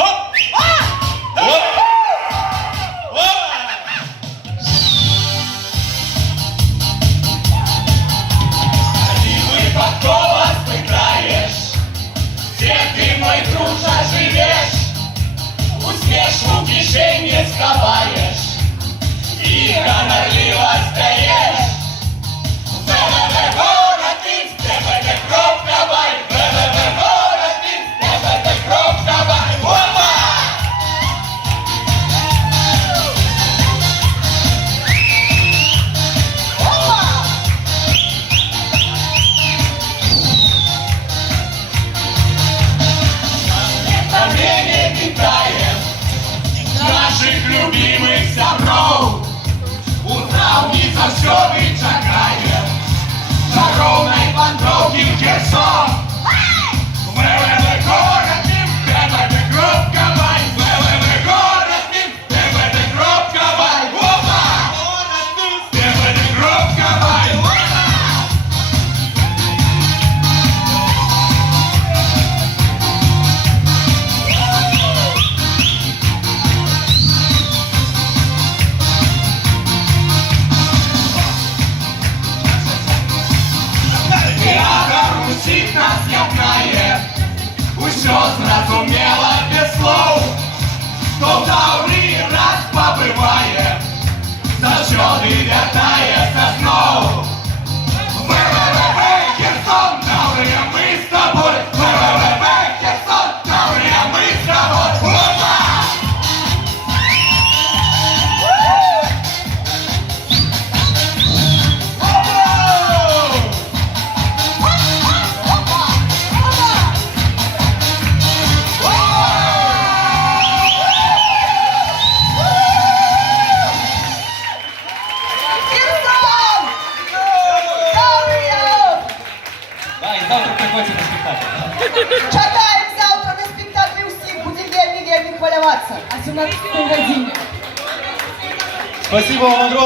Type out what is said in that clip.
Хоп! Оп! Оп! Ты выпадково спытаешь, где ты, мой друже, живешь, усмешку кишень не сховаешь и гонорливо стоишь. ВВВ город Минск, ТВТ Кропкобай, ВВВ город Минск, ТВТ Кропкобай. Опа! Время питаем наших любимых собров. Утром не завсёды чакаем жаровной пантовки Херсон. ВВВ город Минск, ТВТ Кропкобай, ВВВ город Минск, ТВТ Кропкобай. Опа! ТВТ Кропкобай. Усіх нас єднає, усьо зрозуміло без слов. Хто в Таврії раз побиває, завжди вертається знов. ВВВ Херсон, Таврія, ми з тобою. ВВВ Херсон, Таврія, ми з тобою. Опа! Да, і завтра приходьте на спектакль. Чекаем завтра на спектаклі усіх, буде вельми хвилюватися. А 17 годині. Спасибо вам огромное.